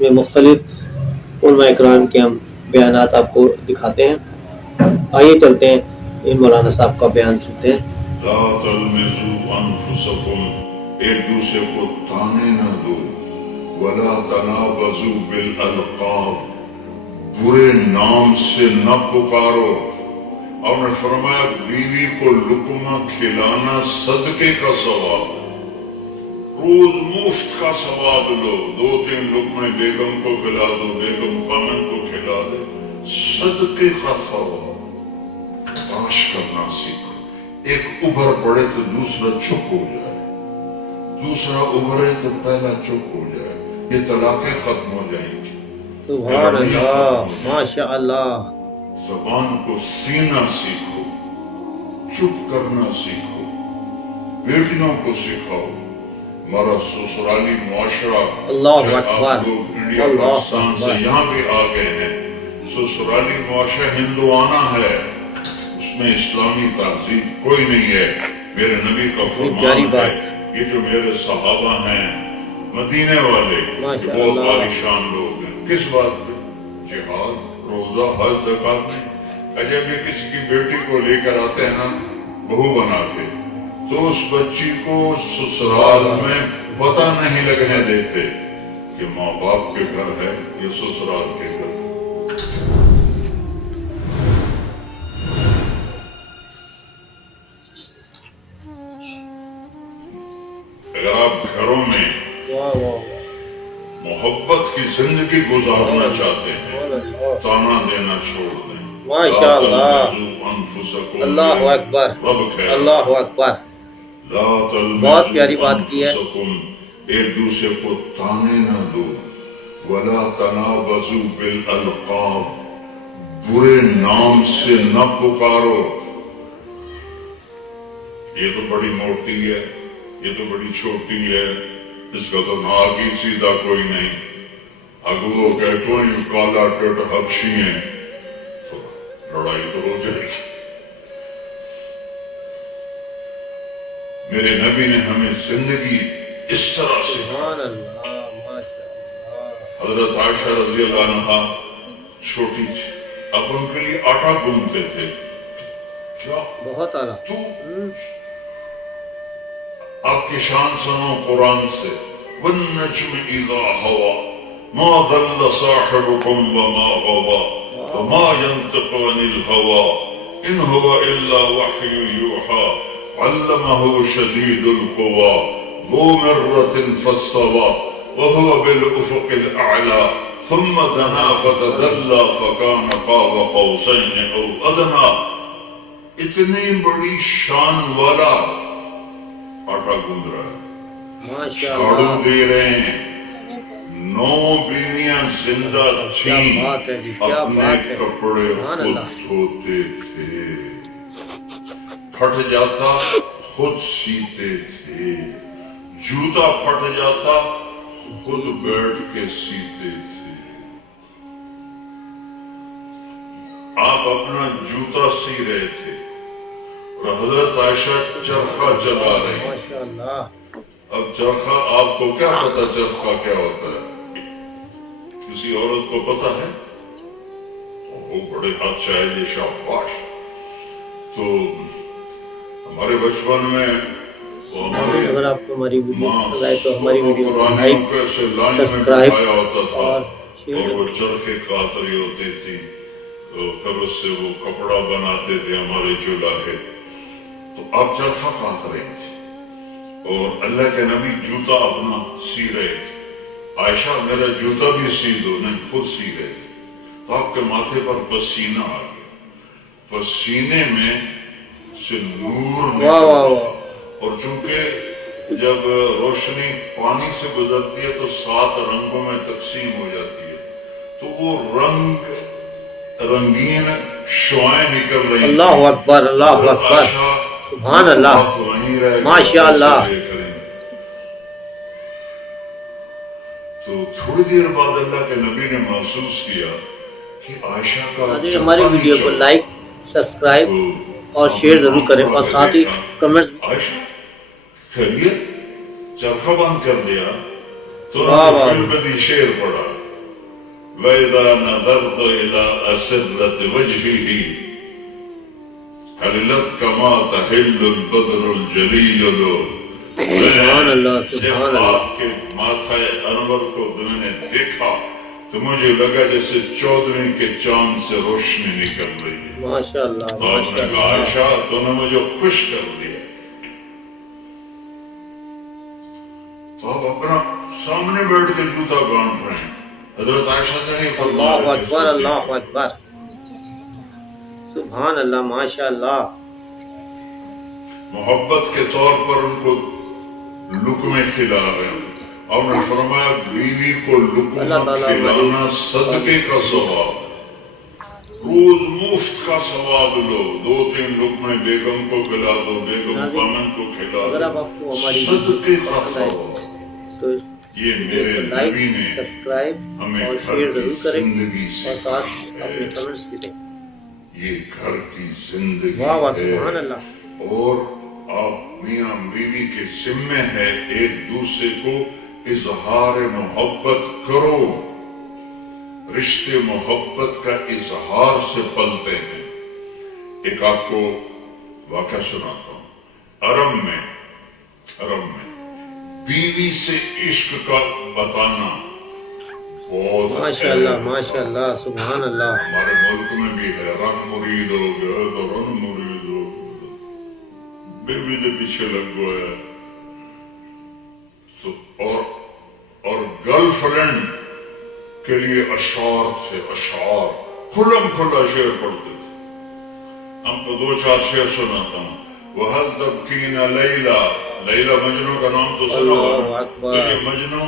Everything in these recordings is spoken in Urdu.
میں مختلف علماء اکرام کے ہم بیانات آپ کو دکھاتے ہیں. آئیے چلتے ہیں ان مولانا صاحب کا بیان سنتے ہیں. لا تلمزوا انفسکم، ایک دوسرے کو تانے نہ دو. ولا تنابزوا بالالقاب، برے نام سے نہ پکارو. اور نے فرمایا بیوی کو لقمہ کھلانا صدقے کا ثواب ہے. روز مفت کا ثواب لو، 2-3 لقمے بیگم کو کھلا دو، بیگم خامن کو کھلا دے، صدقے کا ثواب. تلاش کرنا سیکھو. ایک ابھر پڑے تو دوسرا چپ ہو جائے، دوسرا ابھرے تو پہلا چپ ہو جائے. یہ طلاقیں ختم ہو جائیں گی. سبحان اللہ، ماشاء اللہ. زبان کو سینا سیکھو، چپ کرنا سیکھو. بیٹیوں کو سکھاؤ. ہمارا سسرالی معاشرہ، اللہ آپ اکبر، لوگ انڈیا اللہ پاکستان سے اکبر. یہاں بھی آ گئے ہیں. سسرالی معاشرہ ہندوانہ ہے، اس میں اسلامی تہذیب کوئی نہیں ہے. میرے نبی کا بڑی پیاری فرمان ہے، بات. یہ جو میرے صحابہ ہیں مدینے والے، ماشاء بہت اللہ. عالیشان لوگ ہیں. کس بات پہ؟ جہاد، روزہ، حج، زکات میں. جب یہ کسی کی بیٹی کو لے کر آتے ہیں نا بہو بنا کے، تو اس بچی کو سسرال میں پتہ نہیں لگنے دیتے کہ ماں باپ کے گھر ہے یا سسرال کے گھر. اگر آپ گھروں میں واہ واہ محبت کی زندگی گزارنا چاہتے ہیں، واہ. تانا دینا چھوڑ دیں. ماشاء لا اللہ، تلمزوا انفسکم، اللہ اکبر، رب کہہ رہا اللہ ہے. اکبر. لا بہت پیاری تلمزوا بات کی ہے. انفسکم، ایک دوسرے کو تانے نہ دو. ولا تنابزوا بالالقاب، برے نام سے نہ پکارو. یہ تو بڑی موٹی ہے، یہ تو بڑی چھوٹی ہے، اس کا تو ناک ہی سیدھا کوئی نہیں. اگر وہ کہتوں یہ کالا ٹٹ حبشی ہیں تو لڑائی تو ہو جائے گی. میرے نبی نے ہمیں زندگی اس طرح سے سبحان اللہ، ماشاء اللہ. حضرت عائشہ رضی اللہ عنہا چھوٹی تھی، اب ان کے لیے آٹا گوندتے تھے. کیا بہت اعلیٰ. تو آپ کی شان سنو قرآن سے. والنجم اذا ہوا ما ضل صاحبكم وما غوى وما ينطق عن الهوى ان هو الا وحي يوحى علمه شديد القوى ذو مرة فاستوى وهو بالافق الاعلى ثم دنا فتدلى فكان قاب قوسين او ادنى. اتنی بڑی شان والا آٹا گوندھ رہا ہے، ماشاء جھاڑو اللہ. دے رہے ہیں. 9 بیویاں زندہ کیا تھیں، بات ہے جی، کیا اپنے بات ہے. کپڑے سبحان خود اللہ. دھوتے تھے، پھٹ جاتا خود سیتے تھے، جوتا پھٹ جاتا خود بیٹھ کے سیتے تھے. آپ اپنا جوتا سی رہے تھے اور حضرت عائشہ چرخہ جلا رہی. ماشاء اللہ. اب چرخہ، آپ کو کیا پتا چرخہ کیا ہوتا ہے؟ کسی عورت کو پتا ہے؟ وہ بڑے ہاتھ شاہد شاباش. تو ہمارے بچپن میں وہ ہمارے اگر آپ کو ہماری ویڈیو ماں پسند آئے تو ہماری 16 ویڈیو کو قرآنیوں لائک، کو ایسے لائن میں سبسکرائب بٹھایا ہوتا تھا اور اور شیئر. وہ چرخے کاٹ رہی ہوتی تھی، پھر اس سے وہ کپڑا بناتے تھے ہمارے چولہے. تو آپ چرخہ کاٹ رہی تھی اور اللہ کے نبی جوتا اپنا سی رہے تھے. عائشہ میرا جوتا بھی سی دو. نہیں، خود سی رہے تھے. تو آپ کے ماتھے پر پسینہ آ گیا، پسینے میں سے نور نکل واہ واہ رہا. واہ. اور چونکہ جب روشنی پانی سے گزرتی ہے تو 7 رنگوں میں تقسیم ہو جاتی ہے، تو وہ رنگین شعائیں نکل رہی. اللہ اکبر، اللہ اکبر. سبحان اللہ، ماشاء اللہ. تو تھوڑی دیر بعد اللہ کے نبی نے محسوس کیا کہ عائشہ کا ناظرین، ہماری چرخہ ویڈیو نیچے کو ہو. لائک، سبسکرائب تو اور آپ شیئر نے ضرور آنکھ کریں اٹھا اور کے ساتھ ہی دیکھا، کمنٹس. عائشہ خیریت؟ چرخہ بند کر دیا. تو واہ انہوں نے واہ. فلم میں دی شعر پڑا. وَإِذَا نَظَرْتَ إِلَىٰ أَسِرَّةِ وَجْهِهِ حَلِلَتْكَ مَا تَحِلُّ الْبَدْرُ الْجَلِيلُ لَهُ. سبحان اللہ جب سبحان اللہ. آپ کے ماتھا انور کو میں نے دیکھا تو مجھے لگا جیسے 14ویں کے چاند سے روشنی نکل رہی ہے. ماشاء اللہ تو آپ نے کہا عائشہ تو نے مجھے خوش کر دیا. تو آپ اپنا سامنے بیٹھ کے جوتا گانٹ رہے ہیں. حضرت عائشہ سے نہیں فرما اللہ رہے اکبر اللہ اکبر. سبحان اللہ ماشاء اللہ. محبت کے طور پر ان کو لقمے کھلا رہے ہیں. اور نے فرمایا بیوی کو لقمہ کھلانا صدقے کا ثواب ہے. روز مفت کا ثواب لو. 2-3 لقمے بیگم کو کھلا دو, بیگم خامن کو کھلا اگر دو, آپ کو ہماری صدقے کا ثواب. تو یہ میرے لائک نبی نے سبسکرائب ہمیں اور گھر شیئر کی ضرور کریں زندگی اور ساتھ سکھائی اپنے ہے. کمنٹس بھی دیں. یہ گھر کی زندگی واہ واہ ہے سبحان اللہ. اور آپ میاں بیوی کے ذمے ہے ایک دوسرے کو اظہار محبت کرو. رشتے محبت کا اظہار سے پلتے ہیں. ایک آپ کو واقعہ سناتا ہوں. عرب میں بیوی سے عشق کا بتانا بہت ماشاء اللہ ماشاء اللہ سبحان اللہ. ہمارے ملک میں بھی ہے. رنگ مرید ہو گیا تو رنگ مرید ہو گیا, بیوی کے پیچھے لگ گیا. اور گرل فرینڈ کے لیے اشعار تھے. اشعار کھلم کھلا شعر پڑھتے تھے. ہم کو 2-4 شعر سناتا ہوں. وَهَلْ تَبْكِينَ لَيْلَا. لیلا مجنو کا نام تو سنا ہوگا. تو یہ مجنو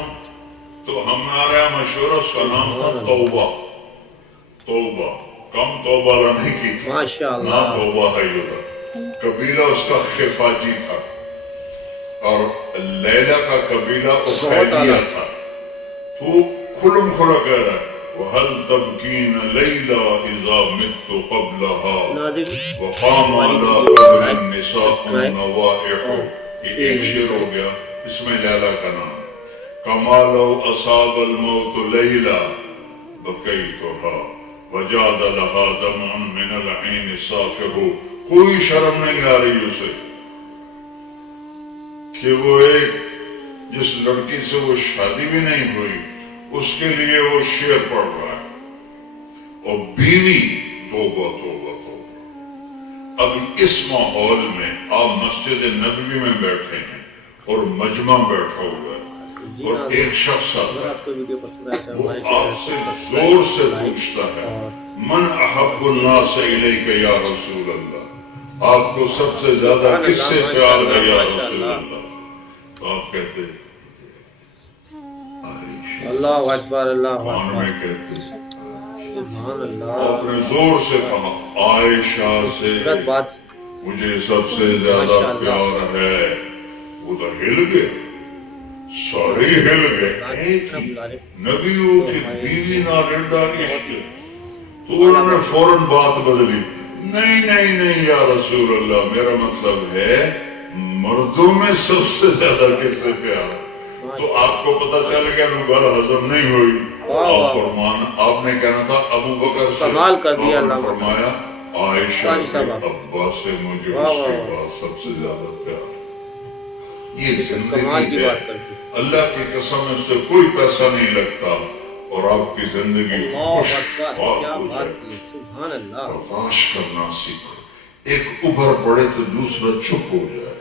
تو ہمارا مشہور اس کا نام تھا توبہ. کم توبہ لانے کی تھی. ماشاء نہ اللہ. توبہ ہے یہ قبیلہ اس کا خفاجی تھا اور لیلا کا قبیلہ عقیلیہ تھا. تو کھلم کھلا کہہ رہا ہے وَهَلْ تَبْكِينَ لَيْلَا إِذَا مِتُّ قَبْلَهَا وَقَامَ عَلَىٰ قَبْرِ النِّسَاءُ النَّوَائِحُ. یہ ایک شعر ہو گیا. اس میں لیلا کا نام. كَمَا لَوْ أَصَابَ الْمَوْتُ لَيْلَا بَكَيْتُهَا وَجَادَ لَهَا دَمْعٌ مِّنَ الْعَيْنِ صَافِحُ. کوئی شرم نہیں آ رہی اسے کہ وہ ایک جس لڑکی سے وہ شادی بھی نہیں ہوئی اس کے لیے وہ شعر پڑھ رہا ہے. اور بیوی توبہ توبہ توبہ. اب اس ماحول میں آپ مسجد نبوی میں بیٹھے ہیں اور مجمع بیٹھا ہوا ہے اور ایک شخص آتا ہے وہ آپ سے زور سے پوچھتا ہے من احب الناس الیک یا رسول اللہ. آپ کو سب سے زیادہ کس سے پیار ہے یا رسول اللہ. تو آپ کہتے ہیں اللہ اکبر اللہ مان اکبر. میں کہتے ہیں سبحان اللہ. آپ نے زور سے کہا عائشہ سے مجھے سب سے زیادہ پیار ہے. وہ تو ہل گئے, سارے ہل گئے. نبیوں کی بیوی نہ رنڈا عشق. تو انہوں نے فوراً بات بدلی. نہیں یا رسول اللہ, میرا مطلب ہے مردوں میں سب سے زیادہ کس سے پیار. تو آپ کو پتا چل گیا بل ہضم نہیں ہوئی. آپ نے کہنا تھا ابو بکر سے. کمال کر دیا اللہ. فرمایا عائشہ کے ابا سے مجھے اس کے بعد سب سے زیادہ پیار. یہ زندگی ہے. اللہ کی قسم اس سے کوئی پیسہ نہیں لگتا اور آپ کی زندگی خوشحال ہو جائے. برداشت کرنا سیکھو. ایک ابھر پڑے تو دوسرا چپ ہو جائے,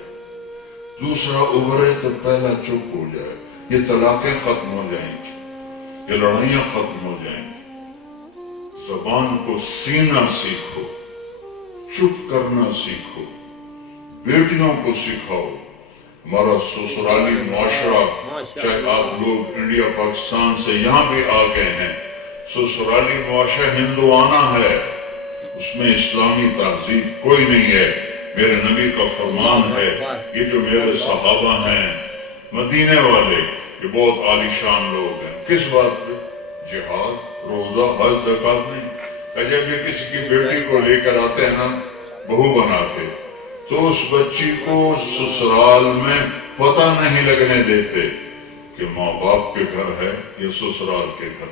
دوسرا ابھرے تو پہلا چپ ہو جائے. یہ طلاقیں ختم ہو جائیں گی, یہ لڑائیاں ختم ہو جائیں گی. زبان کو سینا سیکھو, چپ کرنا سیکھو. بیٹیوں کو سکھاؤ. ہمارا سسرالی معاشرہ, چاہے آپ لوگ انڈیا پاکستان سے یہاں بھی آ گئے ہیں, سسرالی معاشرہ ہندوانہ ہے, اس میں اسلامی تہذیب کوئی نہیں ہے. میرے نبی کا فرمان ہے, یہ جو میرے صحابہ ہیں مدینے والے یہ بہت عالیشان لوگ ہیں. کس بات پہ؟ جہاد, روزہ, حج, زکات نہیں. جب یہ کسی کی بیٹی کو لے کر آتے ہیں نا بہو بنا کے, تو اس بچی کو سسرال میں پتہ نہیں لگنے دیتے کہ ماں باپ کے گھر ہے یا سسرال کے گھر.